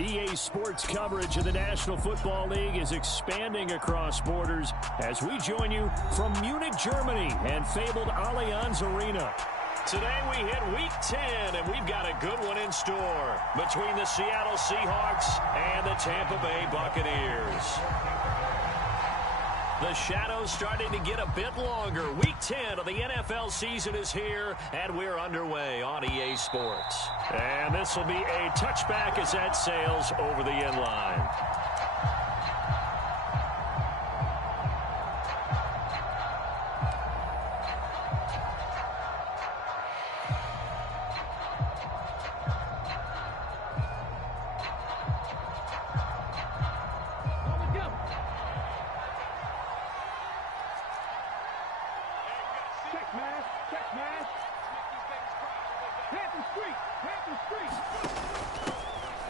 EA Sports coverage of the National Football League is expanding across borders as we join you from Munich, Germany and fabled Allianz Arena. Today we hit Week 10, and we've got a good one in store between the Seattle Seahawks and the Tampa Bay Buccaneers. The shadows starting to get a bit longer. Week 10 of the NFL season is here, and we're underway on EA Sports. And this will be a touchback as that sails over the end line.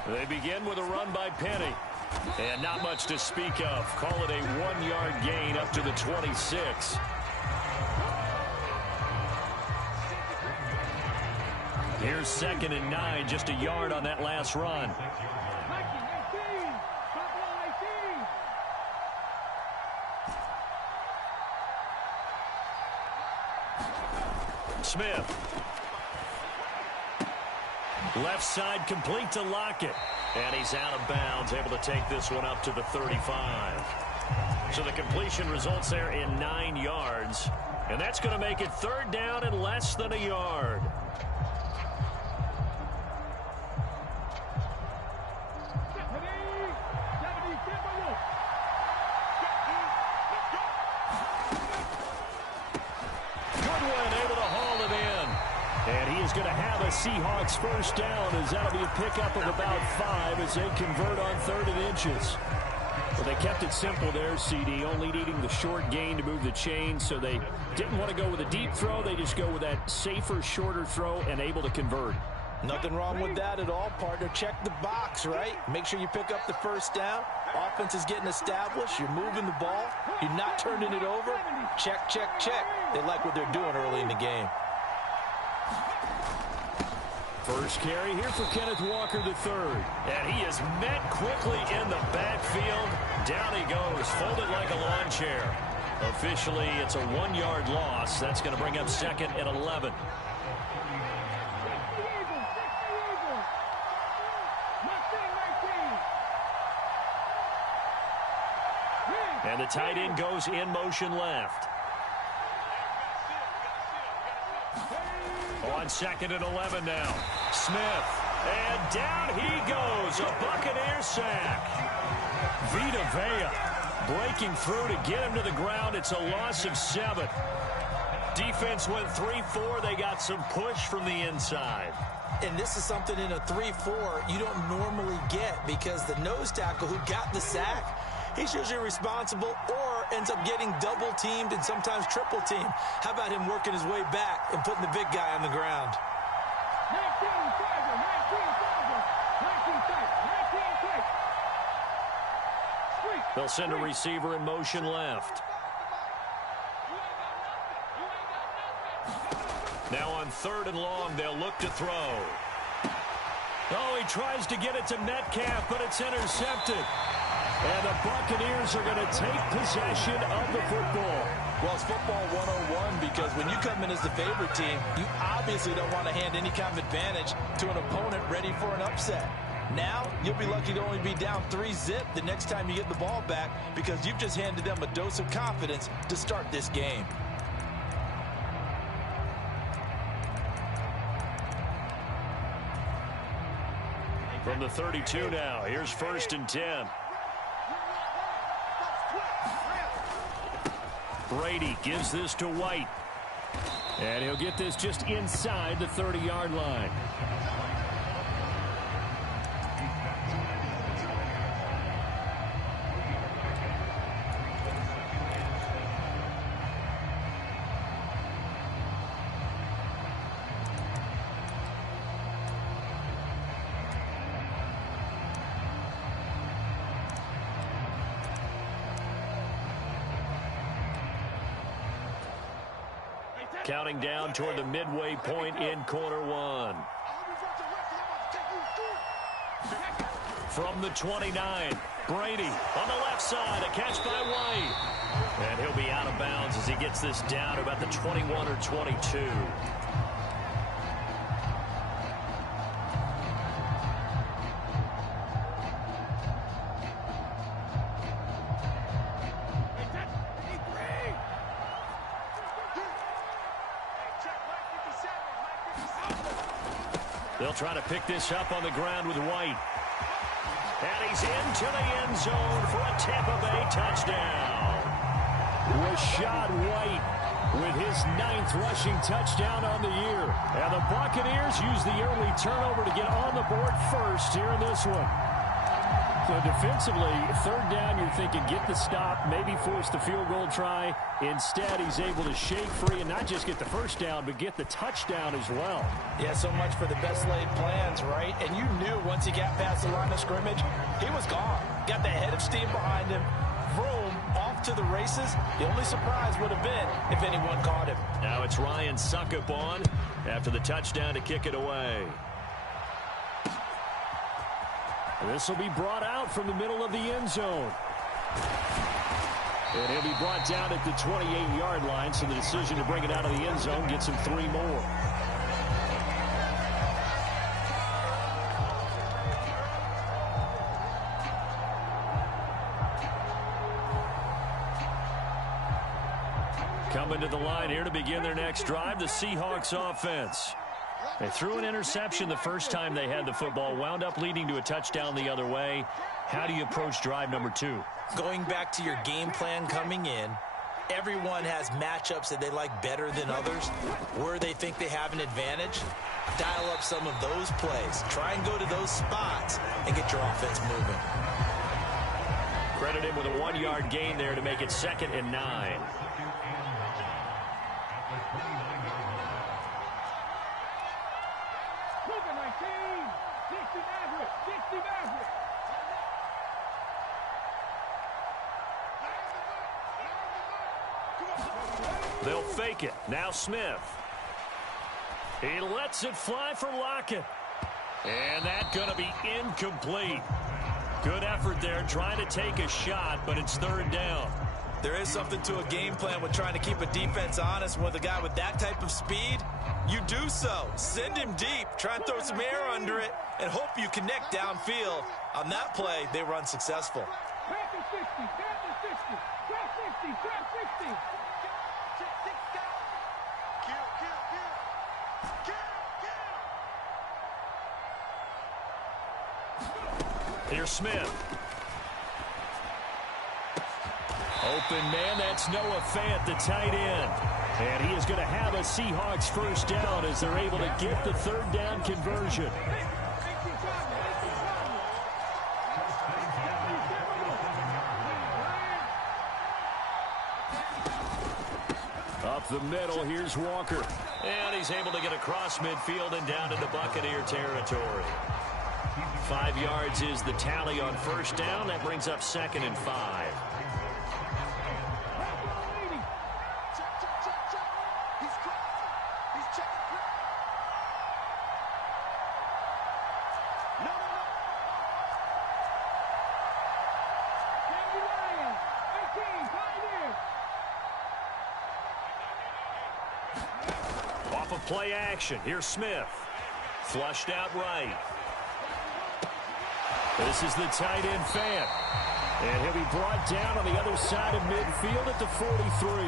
They begin with a run by Penny. And not much to speak of. Call it a 1-yard gain up to the 26. Here's 2nd and 9, just a yard on that last run. Smith. Left side complete to Lockett. And he's out of bounds, able to take this one up to the 35. So the completion results there in 9 yards. And that's going to make it 3rd down and less than a yard. And he is going to have a Seahawks first down, as that'll be a pickup of about 5 as they convert on 3rd and inches. Well, they kept it simple there, CD, only needing the short gain to move the chain, so they didn't want to go with a deep throw. They just go with that safer, shorter throw and able to convert. Nothing wrong with that at all, partner. Check the box, right? Make sure you pick up the first down. Offense is getting established. You're moving the ball. You're not turning it over. Check, check, check. They like what they're doing early in the game. First carry here for Kenneth Walker III. And he is met quickly in the backfield. Down he goes, folded like a lawn chair. Officially, it's a 1-yard loss. That's going to bring up 2nd and 11. And the tight end goes in motion left. On 2nd and 11 now. Smith. And down he goes. A Buccaneer sack. Vita Vea breaking through to get him to the ground. It's a loss of 7. Defense went 3-4. They got some push from the inside. And this is something in a 3-4 you don't normally get, because the nose tackle who got the sack, he's usually responsible or ends up getting double-teamed and sometimes triple-teamed. How about him working his way back and putting the big guy on the ground? They'll send a receiver in motion left. Now on 3rd and long, they'll look to throw. Oh, he tries to get it to Metcalf, but it's intercepted. And the Buccaneers are going to take possession of the football. Well, it's football 101, because when you come in as the favorite team, you obviously don't want to hand any kind of advantage to an opponent ready for an upset. Now, you'll be lucky to only be down 3-zip the next time you get the ball back, because you've just handed them a dose of confidence to start this game. From the 32 now, here's 1st and 10. Brady gives this to White. And he'll get this just inside the 30-yard line. Counting down toward the midway point in quarter 1. From the 29, Brady on the left side, a catch by White. And he'll be out of bounds as he gets this down to about the 21 or 22. They'll try to pick this up on the ground with White. And he's into the end zone for a Tampa Bay touchdown. Rashad White with his 9th rushing touchdown on the year. And the Buccaneers use the early turnover to get on the board first here in this one. So defensively, 3rd down, you're thinking get the stop, maybe force the field goal try. Instead, he's able to shake free and not just get the first down, but get the touchdown as well. Yeah, so much for the best laid plans, right? And you knew once he got past the line of scrimmage, he was gone. Got the head of steam behind him. Vroom, off to the races. The only surprise would have been if anyone caught him. Now it's Ryan Suckup on after the touchdown to kick it away. This will be brought out from the middle of the end zone. And he'll be brought down at the 28-yard line, so the decision to bring it out of the end zone gets him 3 more. Coming to the line here to begin their next drive, the Seahawks offense. They threw an interception the first time they had the football, wound up leading to a touchdown the other way. How do you approach drive number 2? Going back to your game plan coming in, everyone has matchups that they like better than others. Where they think they have an advantage, dial up some of those plays. Try and go to those spots and get your offense moving. Credit him with a 1-yard gain there to make it 2nd and 9. They'll fake it. Now Smith. He lets it fly for Lockett. And that's going to be incomplete. Good effort there trying to take a shot, but it's 3rd down. There is something to a game plan with trying to keep a defense honest. With a guy with that type of speed, you do so. Send him deep. Try and throw some air under it and hope you connect downfield. On that play, they were unsuccessful. Here's Smith. Open man, that's Noah Fant, the tight end. And he is going to have a Seahawks first down as they're able to get the 3rd down conversion. Up the middle, here's Walker. And he's able to get across midfield and down into Buccaneer territory. 5 yards is the tally on first down. That brings up 2nd and 5. Off of play action, here's Smith. Flushed out right. This is the tight end Fant. And he'll be brought down on the other side of midfield at the 43.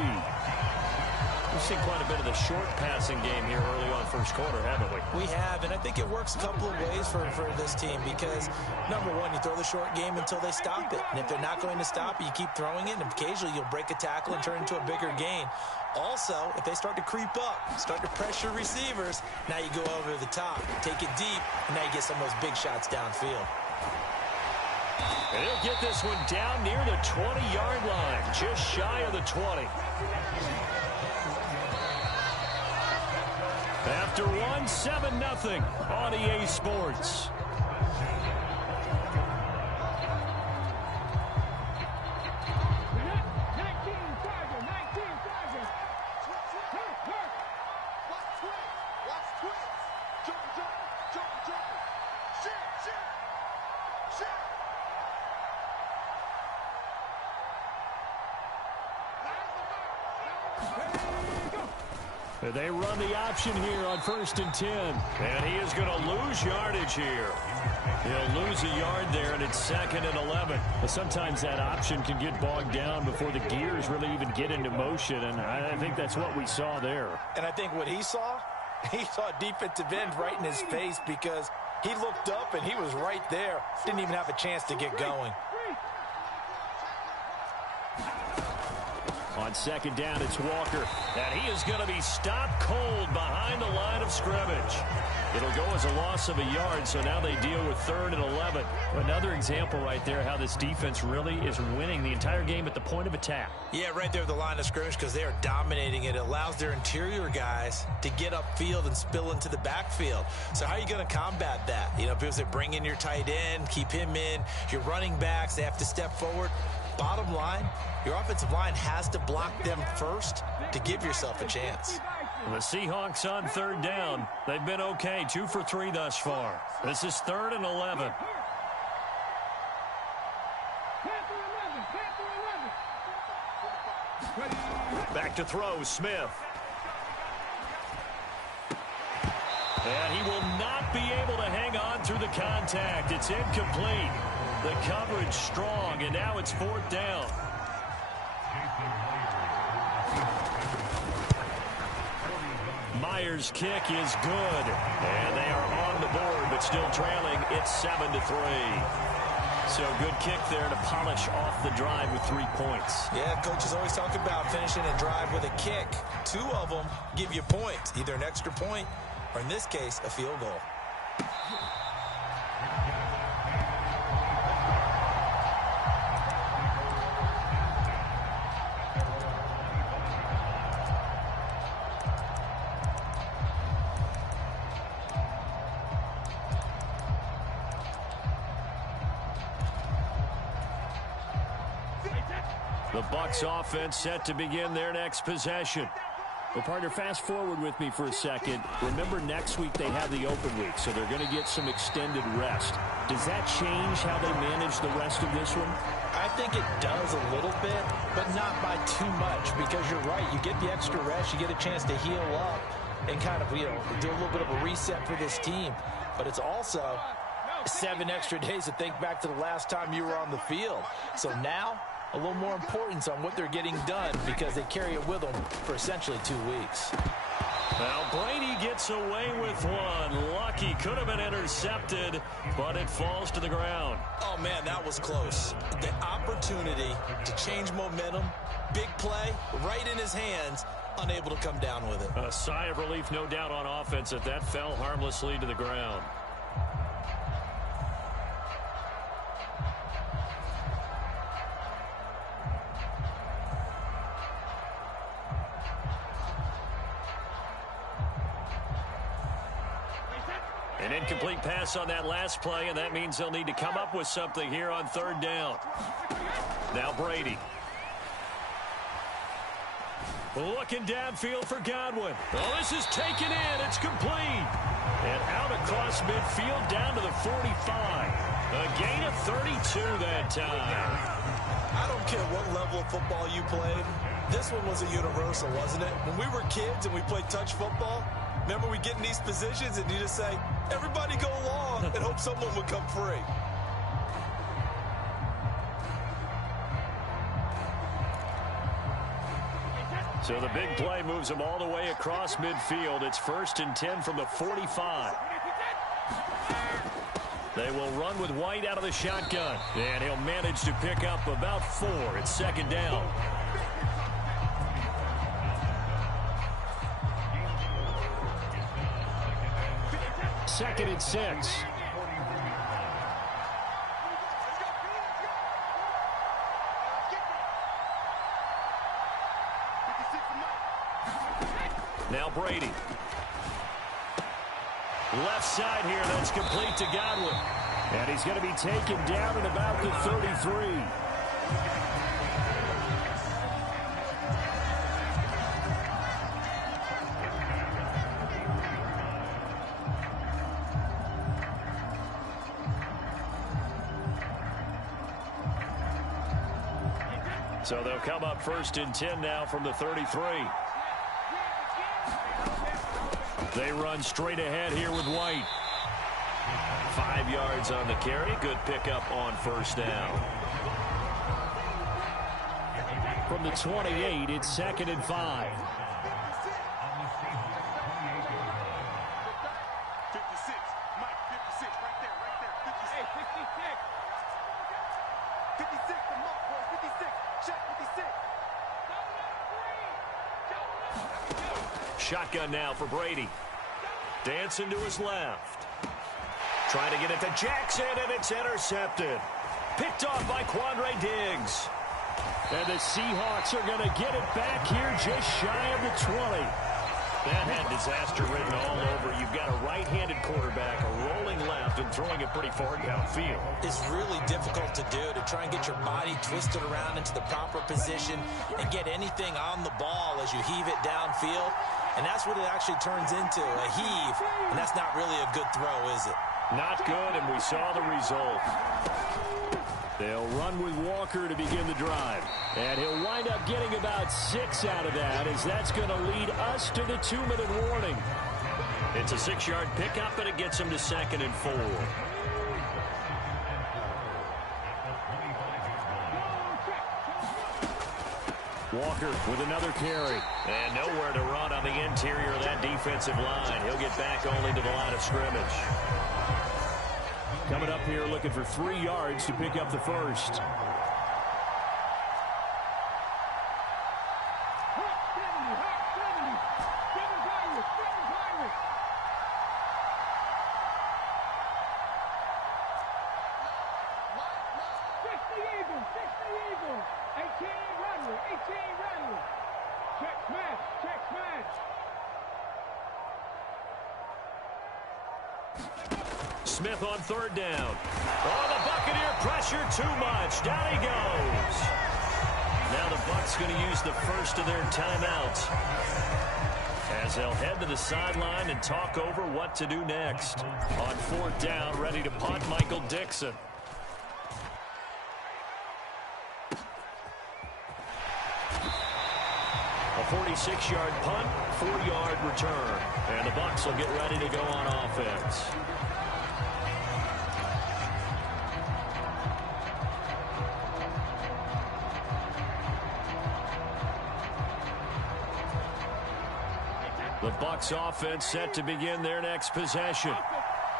We've seen quite a bit of the short passing game here early on first quarter, haven't we? We have, and I think it works a couple of ways for this team because, number one, you throw the short game until they stop it. And if they're not going to stop it, you keep throwing it, and occasionally you'll break a tackle and turn into a bigger gain. Also, if they start to creep up, start to pressure receivers, now you go over the top, take it deep, and now you get some of those big shots downfield. And he'll get this one down near the 20-yard line, just shy of the 20. After one, 7-0 on EA Sports. They run the option here on 1st and 10. And he is going to lose yardage here. He'll lose a yard there, and it's 2nd and 11. But sometimes that option can get bogged down before the gears really even get into motion, and I think that's what we saw there. And I think what he saw a defensive end right in his face because he looked up and he was right there. Didn't even have a chance to get going. On 2nd down, it's Walker. And he is going to be stopped cold behind the line of scrimmage. It'll go as a loss of a yard, so now they deal with 3rd and 11. Another example right there how this defense really is winning the entire game at the point of attack. Yeah, right there at the line of scrimmage because they are dominating it. It allows their interior guys to get upfield and spill into the backfield. So how are you going to combat that? You know, people say bring in your tight end, keep him in. Your running backs, they have to step forward. Bottom line, your offensive line has to block them first to give yourself a chance. The Seahawks on 3rd down. They've been okay, 2 for 3 thus far. This is 3rd and 11. Back to throw, Smith. And he will not be able to hang on through the contact. It's incomplete. The coverage strong, and now it's 4th down. Myers' kick is good, and they are on the board, but still trailing. It's 7-3. So good kick there to polish off the drive with 3 points. Yeah, coaches always talk about finishing a drive with a kick. 2 of them give you points, either an extra point or, in this case, a field goal. The Bucs offense set to begin their next possession. Well, partner, fast forward with me for a second. Remember, next week they have the open week, so they're going to get some extended rest. Does that change how they manage the rest of this one? I think it does a little bit, but not by too much, because you're right. You get the extra rest, you get a chance to heal up and kind of, do a little bit of a reset for this team. But it's also 7 extra days to think back to the last time you were on the field. So now, a little more importance on what they're getting done because they carry it with them for essentially 2 weeks. Now Brady gets away with one. Lucky, could have been intercepted, but it falls to the ground. Oh, man, that was close. The opportunity to change momentum, big play, right in his hands, unable to come down with it. A sigh of relief, no doubt, on offense that fell harmlessly to the ground. An incomplete pass on that last play, and that means they'll need to come up with something here on 3rd down. Now Brady. Looking downfield for Godwin. Oh, this is taken in. It's complete. And out across midfield down to the 45. A gain of 32 that time. I don't care what level of football you played. This one was a universal, wasn't it? When we were kids and we played touch football, remember we get in these positions and you just say, everybody go long and hope someone would come free. So the big play moves them all the way across midfield. It's 1st and 10 from the 45. They will run with White out of the shotgun. And he'll manage to pick up about 4. It's 2nd down. Second and 6. Now Brady. Left side here, that's complete to Godwin. And he's going to be taken down at about the 33. So they'll come up 1st and 10 now from the 33. They run straight ahead here with White. 5 yards on the carry. Good pickup on first down. From the 28, it's 2nd and 5. Shotgun now for Brady. Dancing to his left. Trying to get it to Jackson, and it's intercepted. Picked off by Quandre Diggs. And the Seahawks are going to get it back here just shy of the 20. That had disaster written all over. You've got a right-handed quarterback, a rolling left, and throwing it pretty far downfield. It's really difficult to do, to try and get your body twisted around into the proper position and get anything on the ball as you heave it downfield. And that's what it actually turns into, a heave. And that's not really a good throw, is it? Not good, and we saw the result. They'll run with Walker to begin the drive. And he'll wind up getting about 6 out of that, as that's going to lead us to the 2-minute warning. It's a 6-yard pickup, and it gets him to 2nd and 4. Walker with another carry. And nowhere to run on the interior of that defensive line. He'll get back only to the line of scrimmage. Coming up here looking for 3 yards to pick up the first. Smith on 3rd down. Oh, the Buccaneer pressure too much. Down he goes. Now the Bucs going to use the first of their timeouts, as they'll head to the sideline and talk over what to do next. On 4th down, ready to punt, Michael Dixon. A 46-yard punt, 4-yard return. And the Bucs will get ready to go on offense. The Bucs offense set to begin their next possession.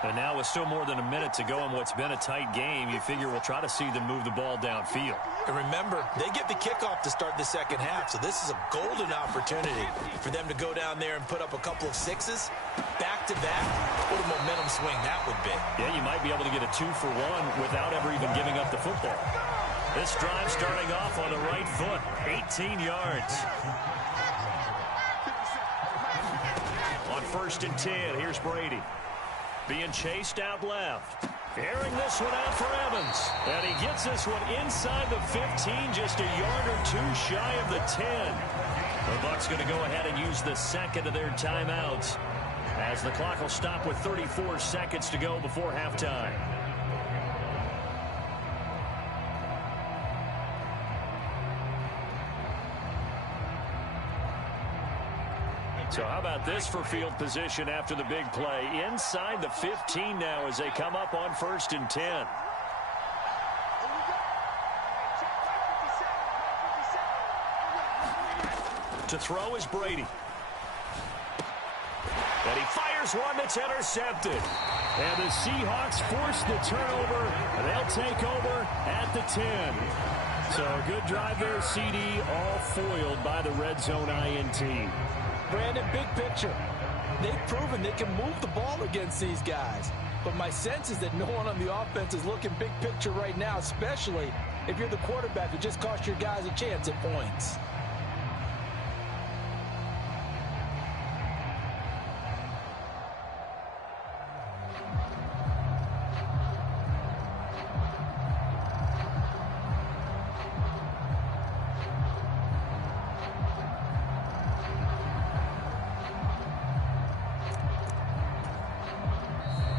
And now with still more than a minute to go in what's been a tight game, you figure we'll try to see them move the ball downfield. And remember, they get the kickoff to start the second half, so this is a golden opportunity for them to go down there and put up a couple of 6s back-to-back. What a momentum swing that would be. Yeah, you might be able to get a 2-for-1 without ever even giving up the football. This drive starting off on the right foot, 18 yards. On 1st and 10, here's Brady. Being chased out left. Airing this one out for Evans. And he gets this one inside the 15, just a yard or 2 shy of the 10. The Bucs going to go ahead and use the second of their timeouts, as the clock will stop with 34 seconds to go before halftime. So how about this for field position after the big play? Inside the 15 now as they come up on 1st and 10. To throw is Brady. And he fires one that's intercepted. And the Seahawks force the turnover, and they'll take over at the 10. So a good drive there, CD, all foiled by the red zone INT. Brandon, big picture. They've proven they can move the ball against these guys. But my sense is that no one on the offense is looking big picture right now, especially if you're the quarterback who just cost your guys a chance at points.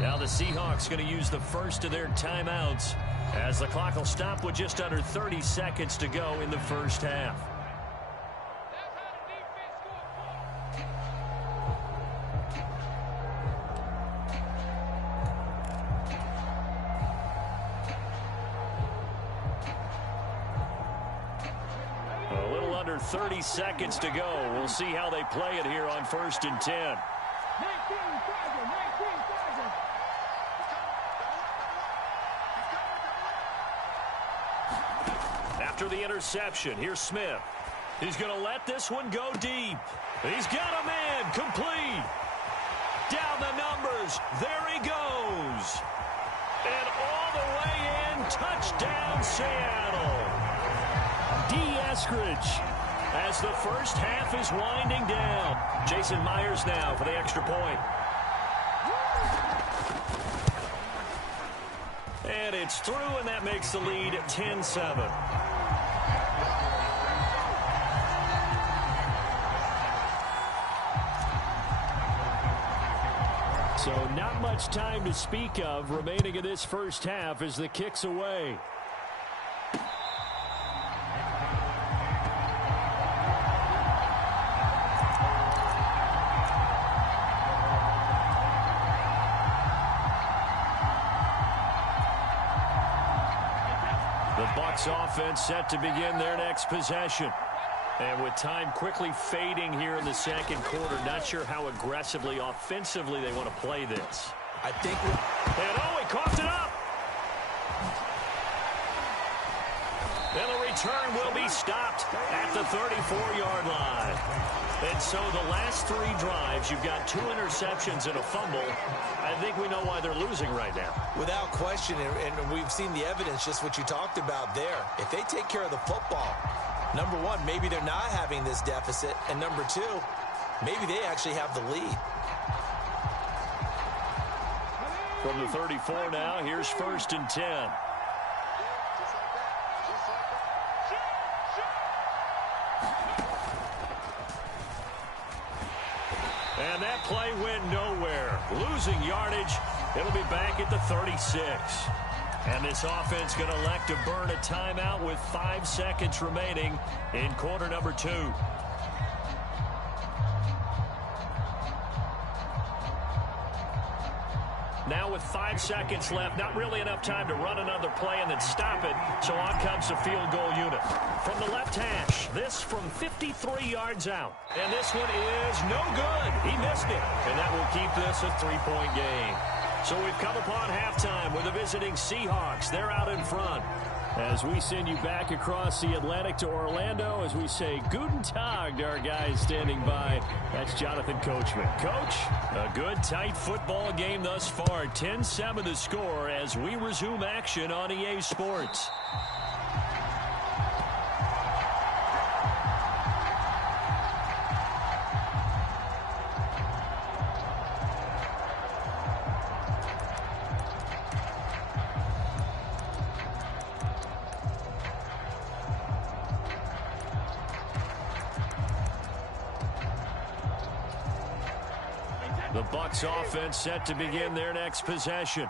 Now the Seahawks going to use the first of their timeouts, as the clock will stop with just under 30 seconds to go in the first half. under 30 seconds to go. We'll see how they play it here on 1st and 10. After the interception, here's Smith. He's going to let this one go deep. He's got a man complete. Down the numbers. There he goes. And all the way in. Touchdown, Seattle. D. Eskridge as the first half is winding down. Jason Myers now for the extra point. And it's through, and that makes the lead 10-7. So not much time to speak of remaining in this first half as the kick's away. The Bucs offense set to begin their next possession. And with time quickly fading here in the second quarter, not sure how aggressively, offensively they want to play this. I think... And oh, he coughed it up! And the return will be stopped at the 34-yard line. And so the last 3 drives, you've got 2 interceptions and a fumble. I think we know why they're losing right now. Without question, and we've seen the evidence, just what you talked about there. If they take care of the football, number one, maybe they're not having this deficit. And number 2, maybe they actually have the lead. From the 34 now, here's 1st and 10. And that play went nowhere. Losing yardage. It'll be back at the 36. And this offense going to elect to burn a timeout with 5 seconds remaining in quarter number 2. Now with 5 seconds left, not really enough time to run another play and then stop it. So on comes the field goal unit. From the left hash, this from 53 yards out. And this one is no good. He missed it. And that will keep this a 3-point game. So we've come upon halftime with the visiting Seahawks. They're out in front. As we send you back across the Atlantic to Orlando, as we say Guten Tag to our guys standing by. That's Jonathan Coachman. Coach, a good, tight football game thus far. 10-7 the score as we resume action on EA Sports. The Bucs offense set to begin their next possession.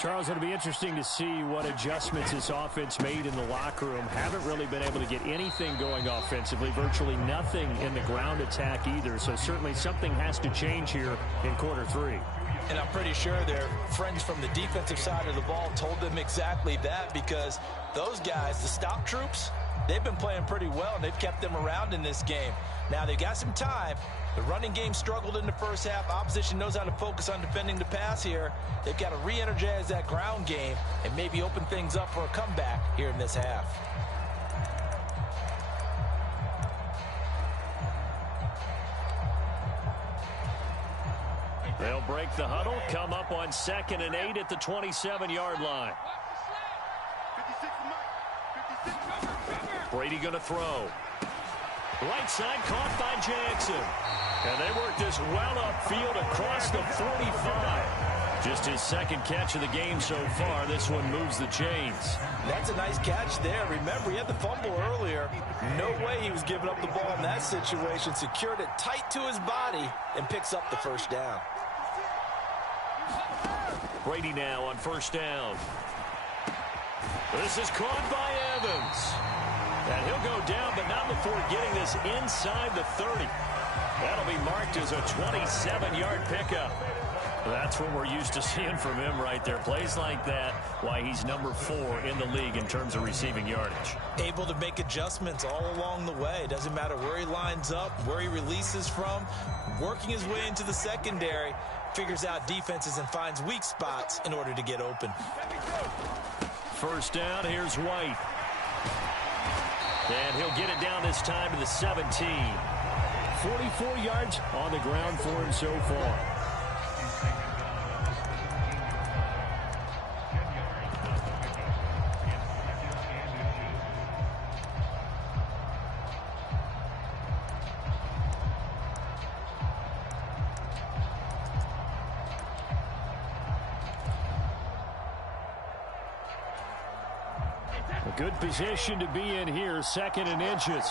Charles, it'll be interesting to see what adjustments this offense made in the locker room. Haven't really been able to get anything going offensively, virtually nothing in the ground attack either. So certainly something has to change here in quarter 3. And I'm pretty sure their friends from the defensive side of the ball told them exactly that, because those guys, the stop troops, they've been playing pretty well, and they've kept them around in this game. Now, they've got some time. The running game struggled in the first half. Opposition knows how to focus on defending the pass here. They've got to re-energize that ground game and maybe open things up for a comeback here in this half. They'll break the huddle, come up on 2nd and 8 at the 27-yard line. Brady going to throw. Right side caught by Jackson. And they work this well upfield across the 45. Just his 2nd catch of the game so far. This one moves the chains. That's a nice catch there. Remember, he had the fumble earlier. No way he was giving up the ball in that situation. Secured it tight to his body and picks up the first down. Brady now on 1st down. This is caught by Evans. And he'll go down, but not before getting this inside the 30. That'll be marked as a 27-yard pickup. That's what we're used to seeing from him right there. Plays like that, why he's number 4 in the league in terms of receiving yardage. Able to make adjustments all along the way. Doesn't matter where he lines up, where he releases from. Working his way into the secondary, figures out defenses and finds weak spots in order to get open. First down, here's White. And he'll get it down this time to the 17. 44 yards on the ground for him so far. A good position to be in here, 2nd and inches.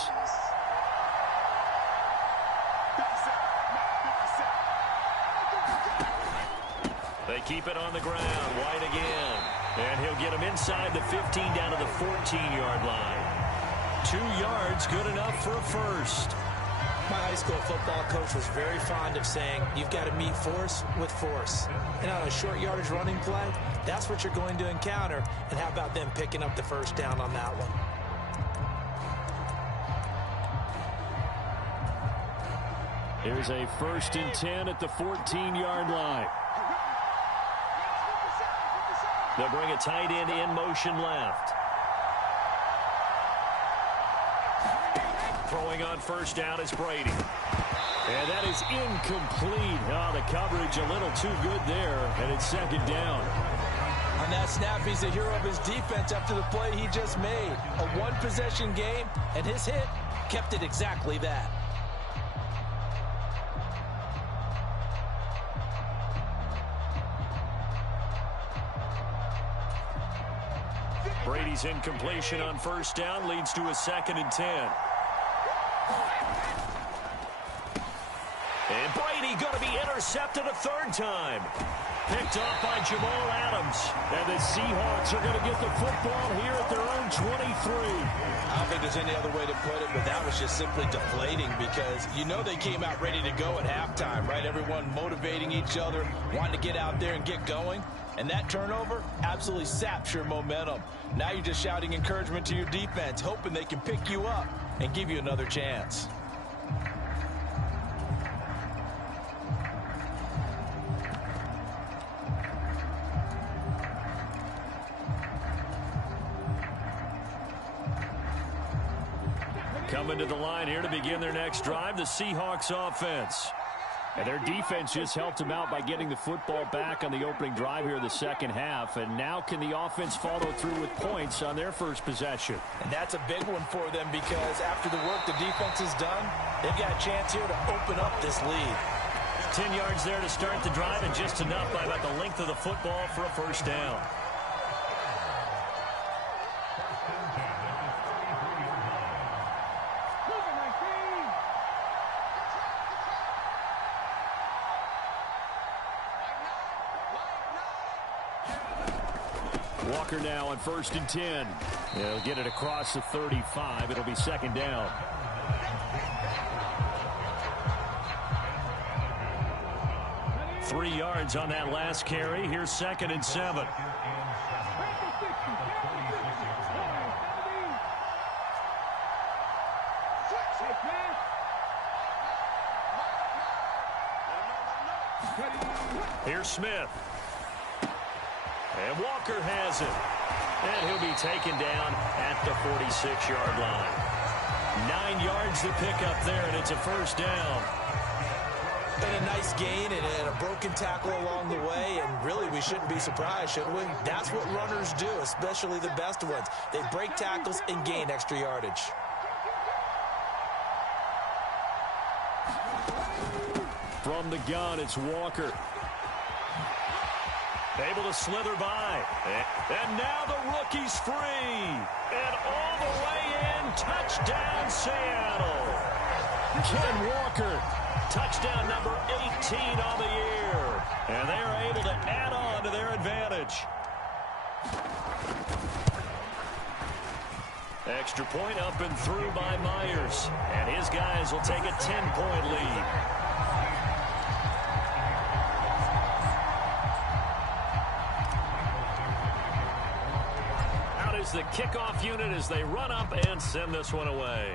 They keep it on the ground. White again. And he'll get him inside the 15 down to the 14-yard line. 2 yards, good enough for a first. My high school football coach was very fond of saying, you've got to meet force with force. And on a short yardage running play, that's what you're going to encounter. And how about them picking up the first down on that one? Here's a 1st and 10 at the 14-yard line. They'll bring a tight end in motion left. Throwing on first down is Brady. And that is incomplete. Oh, the coverage a little too good there, and it's 2nd down. On that snap, he's the hero of his defense after the play he just made. A one-possession game, and his hit kept it exactly that. Brady's incompletion on first down leads to a 2nd and 10. And Brady going to be intercepted a 3rd time. Picked off by Jamal Adams. And the Seahawks are going to get the football here at their own 23. I don't think there's any other way to put it, but that was just simply deflating because you know they came out ready to go at halftime, right? Everyone motivating each other, wanting to get out there and get going. And that turnover absolutely saps your momentum. Now you're just shouting encouragement to your defense, hoping they can pick you up and give you another chance. Coming to the line here to begin their next drive, the Seahawks offense. And their defense just helped them out by getting the football back on the opening drive here in the 2nd half. And now can the offense follow through with points on their first possession? And that's a big one for them because after the work the defense has done, they've got a chance here to open up this lead. 10 yards there to start the drive and just enough by about the length of the football for a first down. Walker now on 1st and 10. He'll get it across the 35. It'll be 2nd down. Three yards on that last carry. Here's 2nd and 7. Here's Smith. And Walker has it. And he'll be taken down at the 46-yard line. 9 yards to pick up there, and it's a first down. And a nice gain and a broken tackle along the way, and really we shouldn't be surprised, should we? That's what runners do, especially the best ones. They break tackles and gain extra yardage. From the gun, it's Walker. Able to slither by. And now the rookie's free. And all the way in. Touchdown, Seattle. Ken Walker. Touchdown number 18 on the year. And they are able to add on to their advantage. Extra point up and through by Myers. And his guys will take a 10-point lead. is the kickoff unit as they run up and send this one away.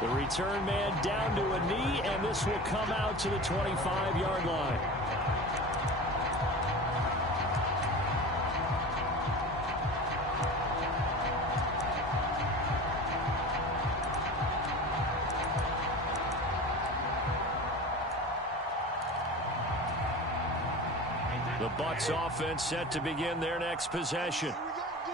The return man down to a knee, and this will come out to the 25-yard line. The Bucs offense set to begin their next possession.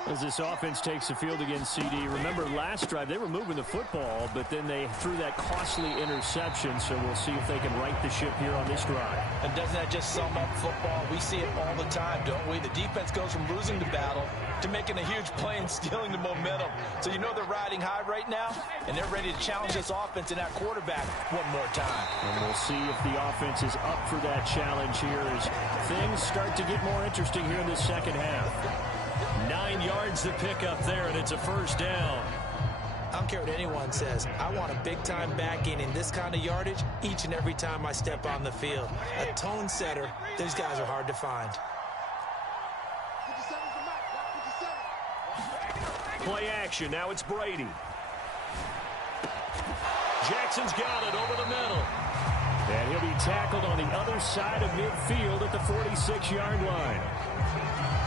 As this offense takes the field against CD, remember last drive they were moving the football, but then they threw that costly interception, so we'll see if they can right the ship here on this drive. And doesn't that just sum up football? We see it all the time, don't we? The defense goes from losing the battle to making a huge play and stealing the momentum. So you know they're riding high right now, and they're ready to challenge this offense and that quarterback one more time. And we'll see if the offense is up for that challenge here as things start to get more interesting here in the second half. 9 yards to pick up there, and it's a first down. I don't care what anyone says. I want a big-time backing in this kind of yardage each and every time I step on the field. A tone setter, these guys are hard to find. Play action. Now it's Brady. Jackson's got it over the middle. And he'll be tackled on the other side of midfield at the 46-yard line.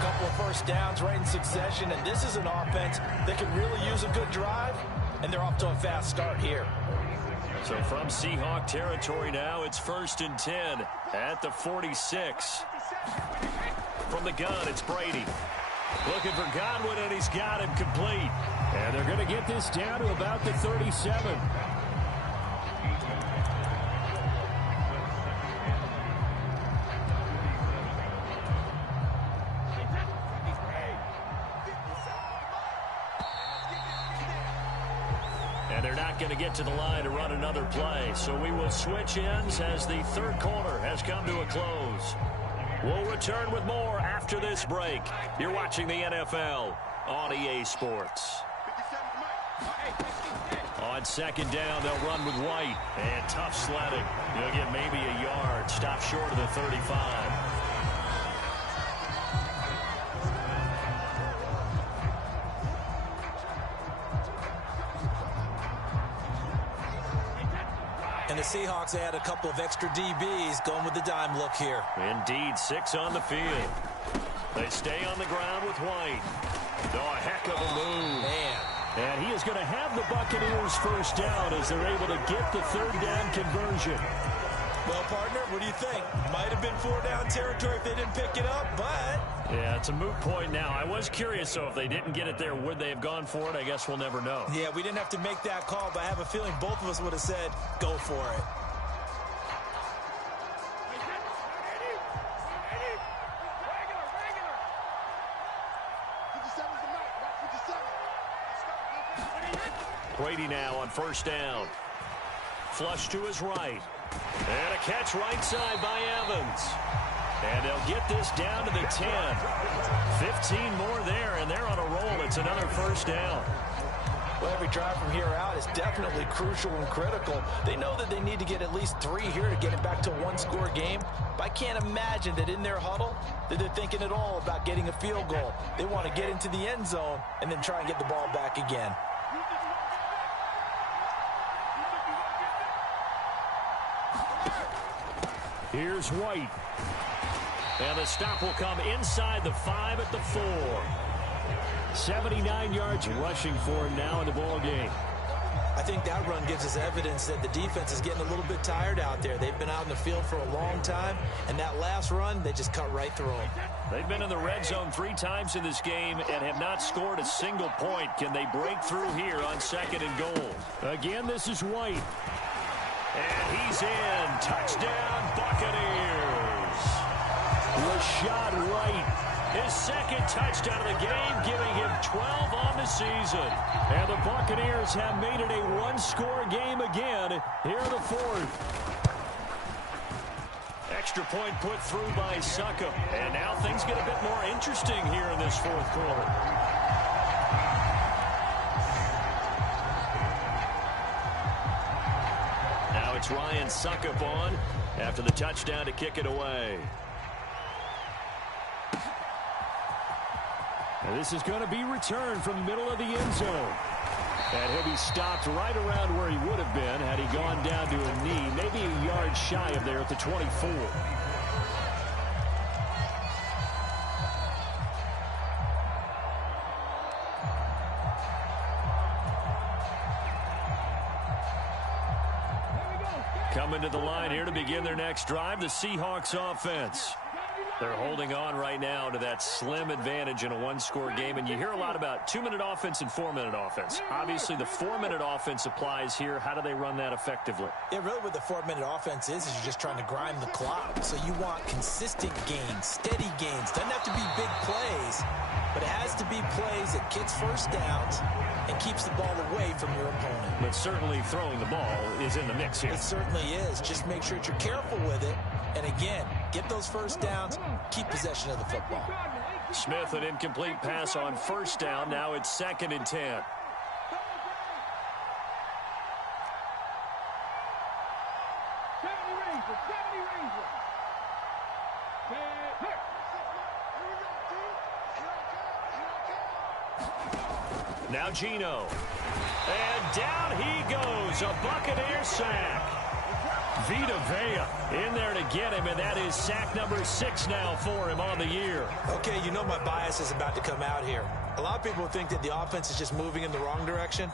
Couple of first downs right in succession, and this is an offense that could really use a good drive, and they're off to a fast start here. So from Seahawk territory now, it's 1st and 10 at the 46. From the gun, it's Brady. Looking for Godwin, and he's got him complete. And they're going to get this down to about the 37. They're not going to get to the line to run another play, so we will switch ends as the third quarter has come to a close. We'll return with more after this break. You're watching the NFL on EA Sports. On second down, they'll run with White, and tough sledding. They'll get maybe a yard, stop short of the 35. And the Seahawks add a couple of extra DBs going with the dime look here. Indeed, 6 on the field. They stay on the ground with White. Oh, a heck of a move. Man. And he is going to have the Buccaneers first down as they're able to get the third down conversion. Well, partner, what do you think? Might have been 4-down territory if they didn't pick it up, but... Yeah, it's a moot point now. I was curious, so if they didn't get it there, would they have gone for it? I guess we'll never know. Yeah, we didn't have to make that call, but I have a feeling both of us would have said, go for it. Brady now on first down. Flush to his right. And a catch right side by Evans. And they'll get this down to the 10. 15 more there, and they're on a roll. It's another first down. Well, every drive from here out is definitely crucial and critical. They know that they need to get at least 3 here to get it back to a one-score game. But I can't imagine that in their huddle that they're thinking at all about getting a field goal. They want to get into the end zone and then try and get the ball back again. Here's White. And the stop will come inside the 5 at the 4. 79 yards rushing for him now in the ball game. I think that run gives us evidence that the defense is getting a little bit tired out there. They've been out in the field for a long time, and that last run, they just cut right through them. They've been in the red zone 3 times in this game and have not scored a single point. Can they break through here on 2nd and goal? Again, this is White. And he's in. Touchdown, Buccaneers. Rashad White, his 2nd touchdown of the game, giving him 12 on the season. And the Buccaneers have made it a one-score game again here in the 4th. Extra point put through by Succop. And now things get a bit more interesting here in this 4th quarter. Now it's Ryan Succop on after the touchdown to kick it away. And this is going to be returned from the middle of the end zone. And he'll be stopped right around where he would have been had he gone down to a knee, maybe a yard shy of there at the 24. Coming to the line here to begin their next drive, the Seahawks offense. They're holding on right now to that slim advantage in a one-score game, and you hear a lot about 2-minute offense and 4-minute offense. Obviously, the 4-minute offense applies here. How do they run that effectively? Yeah, really what the 4-minute offense is you're just trying to grind the clock. So you want consistent gains, steady gains. Doesn't have to be big plays, but it has to be plays that gets first downs and keeps the ball away from your opponent. But certainly throwing the ball is in the mix here. It certainly is. Just make sure that you're careful with it. And again, get those first downs, keep possession of the football. Smith, an incomplete pass on first down. Now it's 2nd and 10. Now Geno. And down he goes. A Buccaneer sack. Vita Vea in there to get him, and that is sack number 6 now for him on the year. Okay, you know my bias is about to come out here. A lot of people think that the offense is just moving in the wrong direction.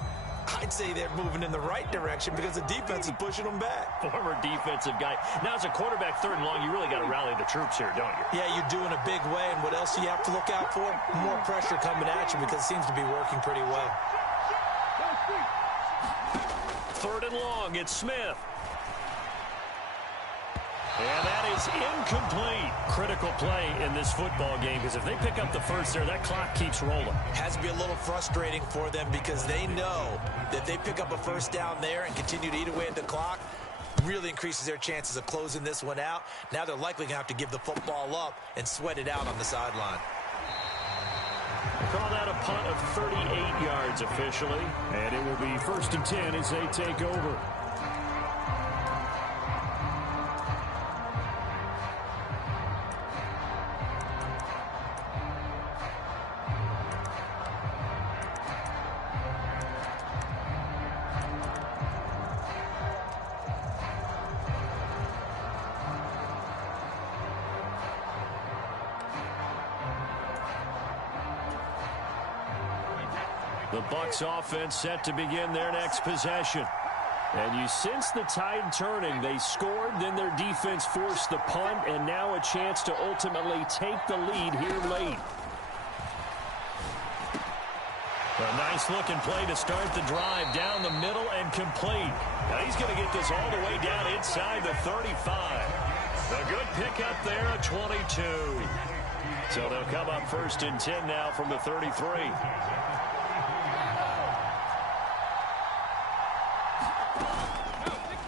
I'd say they're moving in the right direction because the defense is pushing them back. Former defensive guy. Now, as a quarterback 3rd and long, you really got to rally the troops here, don't you? Yeah, you're doing a big way, and what else do you have to look out for? More pressure coming at you because it seems to be working pretty well. 3rd and long, it's Smith. And that is incomplete. Critical play in this football game because if they pick up the first there, that clock keeps rolling. Has to be a little frustrating for them because they know that they pick up a first down there and continue to eat away at the clock, really increases their chances of closing this one out. Now they're likely going to have to give the football up and sweat it out on the sideline. Call that a punt of 38 yards officially. And it will be 1st and 10 as they take over. The Bucs offense set to begin their next possession. And you sense the tide turning. They scored, then their defense forced the punt, and now a chance to ultimately take the lead here late. A nice-looking play to start the drive down the middle and complete. Now he's going to get this all the way down inside the 35. A good pickup there at 22. So they'll come up 1st and 10 now from the 33.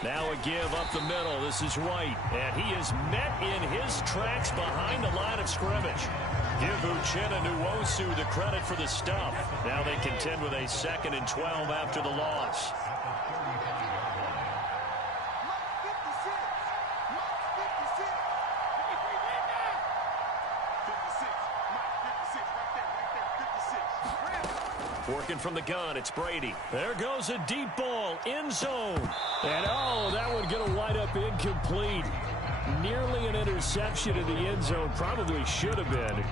Now a give up the middle. This is White. And he is met in his tracks behind the line of scrimmage. Give Uchenna Nwosu the credit for the stuff. Now they contend with a 2nd and 12 after the loss. Working from the gun, it's Brady. There goes a deep ball, end zone. And oh, that one going to wind up incomplete. Nearly an interception in the end zone. Probably should have been.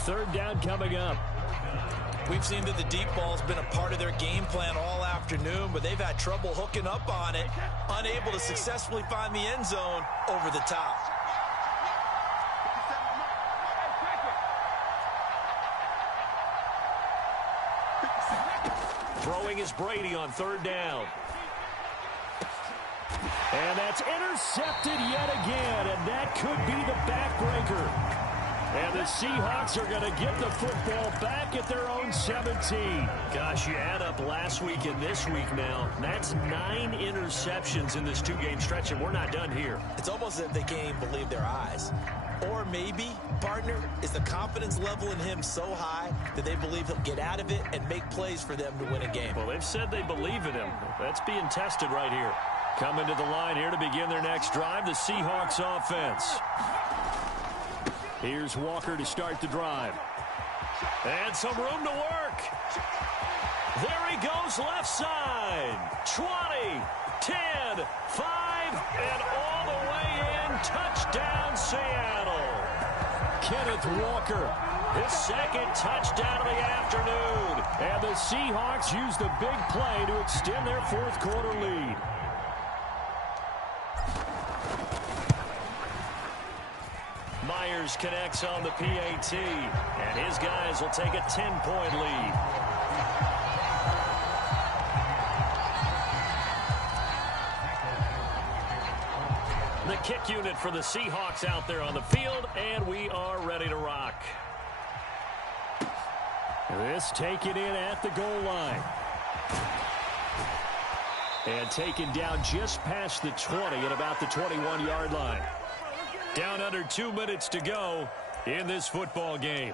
3rd down coming up. We've seen that the deep ball's been a part of their game plan all afternoon, but they've had trouble hooking up on it. Unable to successfully find the end zone over the top. Throwing is Brady on 3rd down. And that's intercepted yet again, and that could be the backbreaker. And the Seahawks are going to get the football back at their own 17. Gosh, you add up last week and this week now. That's 9 interceptions in this 2-game stretch, and we're not done here. It's almost as if they can't even believe their eyes. Or maybe, partner, is the confidence level in him so high that they believe he'll get out of it and make plays for them to win a game. Well, they've said they believe in him. That's being tested right here. Coming to the line here to begin their next drive, the Seahawks offense. Here's Walker to start the drive. And some room to work. There he goes left side. 20, 10, 5, and all the way in. Touchdown, Seattle. Kenneth Walker, his second touchdown of the afternoon. And the Seahawks use the big play to extend their fourth quarter lead. Myers connects on the PAT, and his guys will take a 10-point lead. The kick unit for the Seahawks out there on the field, and we are ready to rock. This taken in at the goal line. And taken down just past the 20 at about the 21-yard line. Down under 2 minutes to go in this football game.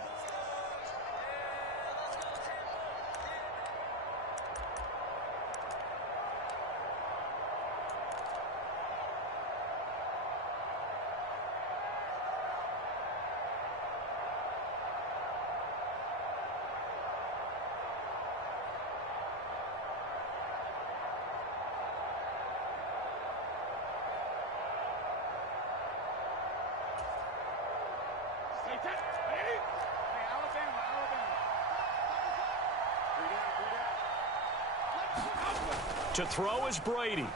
To throw is Brady.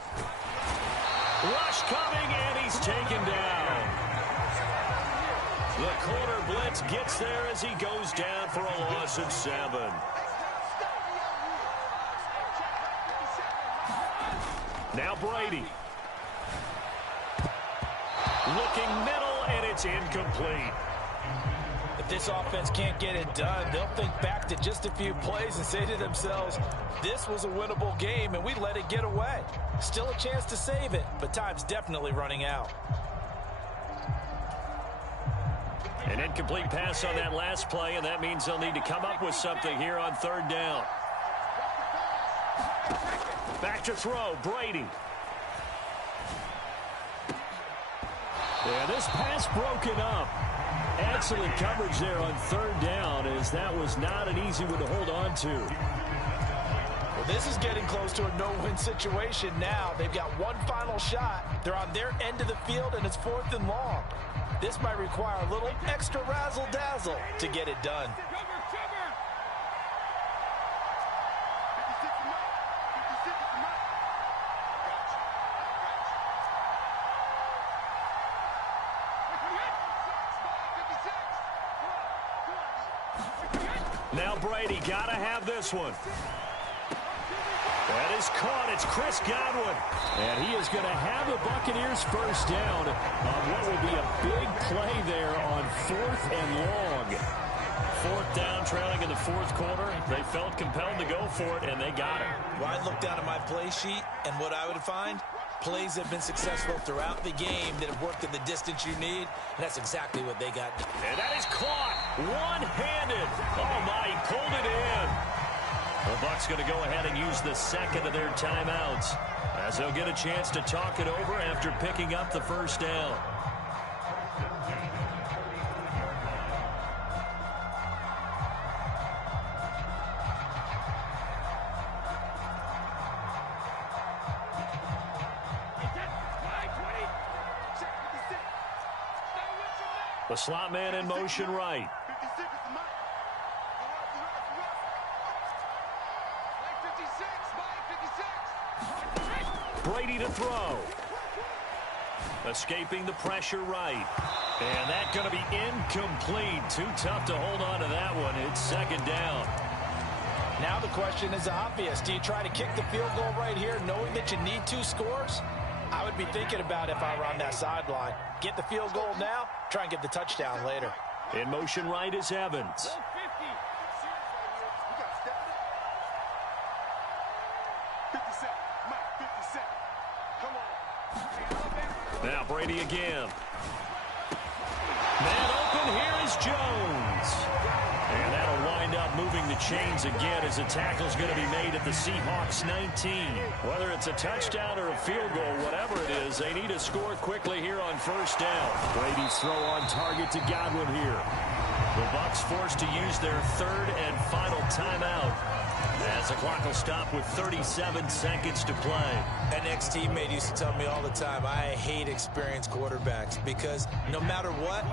Rush coming, and he's taken down. The corner blitz gets there as he goes down for a loss of 7. Now Brady. Looking middle, and it's incomplete. If this offense can't get it done, they'll think back to just a few plays and say to themselves, this was a winnable game, and we let it get away. Still a chance to save it, but time's definitely running out. An incomplete pass on that last play, and that means they'll need to come up with something here on third down. Back to throw, Brady. Yeah, this pass broken up. Excellent coverage there on third down, as that was not an easy one to hold on to. Well, this is getting close to a no-win situation now. They've got one final shot. They're on their end of the field, and it's 4th and long. This might require a little extra razzle-dazzle to get it done. Now Brady got to have this one. That is caught. It's Chris Godwin. And he is going to have the Buccaneers first down on what will be a big play there on 4th and long. 4th down, trailing in the 4th quarter. They felt compelled to go for it, and they got it. Well, I look down at my play sheet, and what I would find, plays have been successful throughout the game that have worked in the distance you need, and that's exactly what they got. And that is caught. One-handed. Oh, my, he pulled it in. The Bucs going to go ahead and use the second of their timeouts, as they'll get a chance to talk it over after picking up the first down. The slot man in motion right. Brady to throw. Escaping the pressure right. And that's going to be incomplete. Too tough to hold on to that one. It's 2nd down. Now the question is obvious. Do you try to kick the field goal right here knowing that you need 2 scores? I would be thinking about if I were on that sideline. Get the field goal now, try and get the touchdown later. In motion right is Evans. Now Brady again. Man open, here is Jones. And that'll wind up moving the chains again as the tackle's going to be made at the Seahawks 19. Whether it's a touchdown or a field goal, whatever it is, they need to score quickly here on first down. Brady's throw on target to Godwin here. The Bucs forced to use their third and final timeout as the clock will stop with 37 seconds to play. An ex-teammate used to tell me all the time, I hate experienced quarterbacks because no matter what,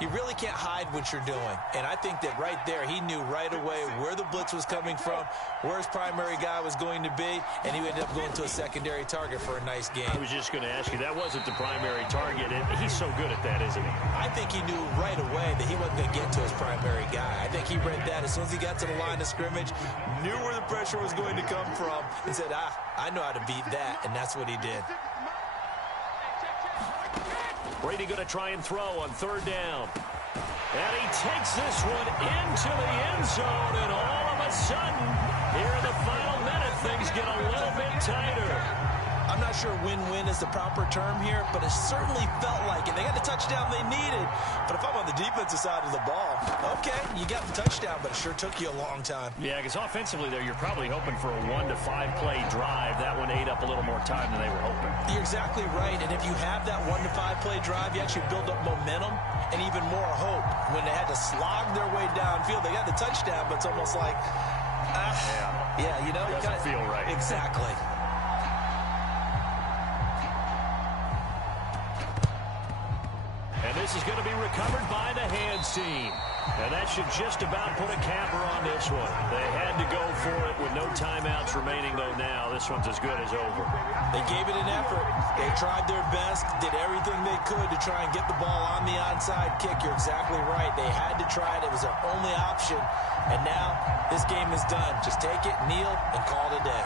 you really can't hide what you're doing. And I think that right there, he knew right away where the blitz was coming from, where his primary guy was going to be, and he ended up going to a secondary target for a nice game. I was just going to ask you, that wasn't the primary target, and he's so good at that, isn't he? I think he knew right away that he wasn't going to get to his primary guy. I think he read that as soon as he got to the line of scrimmage, knew where the pressure was going to come from, and said, I know how to beat that, and that's what he did. Brady going to try and throw on third down. And he takes this one into the end zone, and all of a sudden, here in the final minute, things get a little bit tighter. I'm not sure win-win is the proper term here, but it certainly felt like it. They got the touchdown they needed. But if I'm on the defensive side of the ball, okay, you got the touchdown, but it sure took you a long time. Yeah, because offensively there, you're probably hoping for a 1 to 5 play drive. That one ate up a little more time than they were hoping. You're exactly right, and if you have that 1 to 5 play drive, you actually build up momentum and even more hope. When they had to slog their way downfield, they got the touchdown, but it's almost like, yeah, you know. Doesn't feel right. Exactly. And this is going to be recovered by the hands team. And that should just about put a capper on this one. They had to go for it with no timeouts remaining, though now this one's as good as over. They gave it an effort. They tried their best, did everything they could to try and get the ball on the onside kick. You're exactly right. They had to try it. It was their only option. And now this game is done. Just take it, kneel, and call it a day.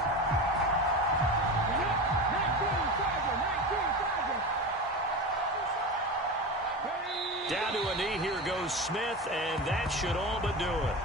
Down to a knee, here goes Smith, and that should all but do it.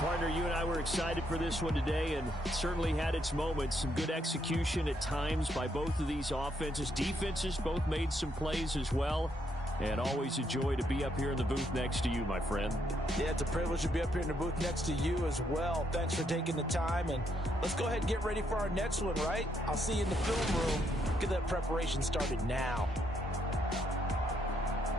Partner, you and I were excited for this one today, and it certainly had its moments. Some good execution at times by both of these offenses. Defenses both made some plays as well, and always a joy to be up here in the booth next to you, my friend. Yeah, it's a privilege to be up here in the booth next to you as well. Thanks for taking the time, and let's go ahead and get ready for our next one, right? I'll see you in the film room. Get that preparation started now.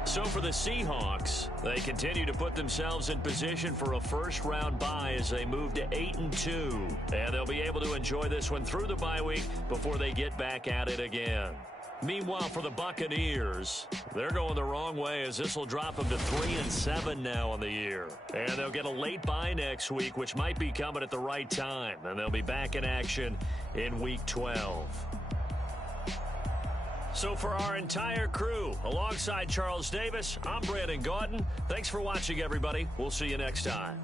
So for the Seahawks, they continue to put themselves in position for a first-round bye as they move to 8-2. And they'll be able to enjoy this one through the bye week before they get back at it again. Meanwhile, for the Buccaneers, they're going the wrong way as this will drop them to 3-7 now on the year. And they'll get a late bye next week, which might be coming at the right time. And they'll be back in action in Week 12. So for our entire crew, alongside Charles Davis, I'm Brandon Gaudin. Thanks for watching, everybody. We'll see you next time.